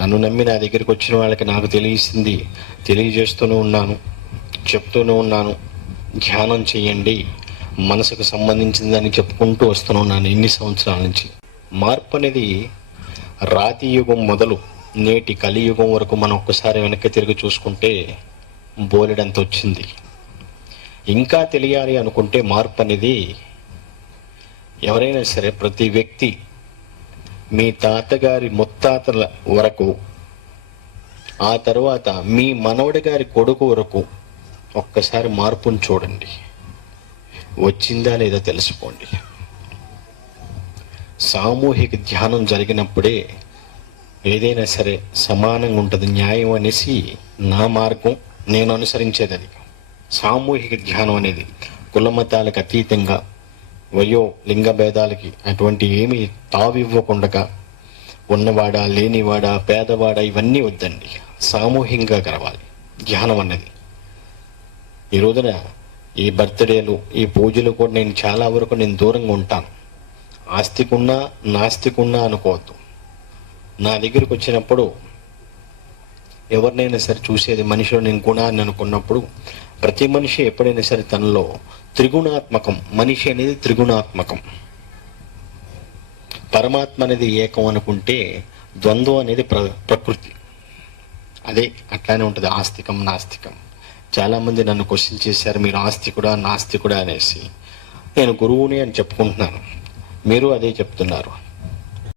నన్ను నమ్మి నా దగ్గరికి వచ్చిన వాళ్ళకి నాకు తెలియసింది. తెలియజేస్తూనే ఉన్నాను. చెప్తూనే ఉన్నాను. ధ్యానం చేయండి. మనసుకు సంబంధించిందని చెప్పుకుంటూ వస్తూనే ఉన్నాను ఎన్ని సంవత్సరాల నుంచి. మార్పు అనేది రాతి యుగం మొదలు నేటి కలియుగం వరకు మనం ఒక్కసారి వెనక్కి తిరిగి చూసుకుంటే బోలెడంత వచ్చింది. ఇంకా తెలియాలి అనుకుంటే మార్పు అనేది ఎవరైనా సరే ప్రతి వ్యక్తి మీ తాతగారి ముత్తాతల వరకు ఆ తర్వాత మీ మనవడి గారి కొడుకు వరకు ఒక్కసారి మార్పును చూడండి. వచ్చిందా లేదా తెలుసుకోండి. సామూహిక ధ్యానం జరిగినప్పుడే ఏదైనా సరే సమానంగా ఉంటుంది న్యాయం అనేసి నా మార్గం నేను అనుసరించేది అది. సామూహిక ధ్యానం అనేది కులమతాలకు అతీతంగా వయో లింగ భేదాలకి అటువంటి ఏమి తావివ్వకుండా ఉన్నవాడా లేనివాడా పేదవాడా ఇవన్నీ వద్దండి. సామూహికంగా గడవాలి. ధ్యానం అన్నది. ఈ రోజున ఈ బర్త్డేలు ఈ పూజలు కూడా నేను చాలా వరకు నేను దూరంగా ఉంటాను. ఆస్తికున్నా నాస్తికున్నా అనుకోవద్దు. నా దగ్గరికి వచ్చినప్పుడు ఎవరినైనా సరే చూసేది మనిషిలో నేను గుణాన్ని అనుకున్నప్పుడు ప్రతి మనిషి ఎప్పుడైనా సరే తనలో త్రిగుణాత్మకం మనిషి అనేది త్రిగుణాత్మకం. పరమాత్మ అనేది ఏకం అనుకుంటే ద్వంద్వం అనేది ప్ర ప్రకృతి. అదే అట్లానే ఉంటుంది ఆస్తికం నాస్తికం. చాలామంది నన్ను క్వశ్చన్ చేశారు మీరు ఆస్తికుడా నాస్తికుడా అనేసి. నేను గురువుని అని చెప్పుకుంటున్నాను. మీరు అదే చెప్తున్నారు.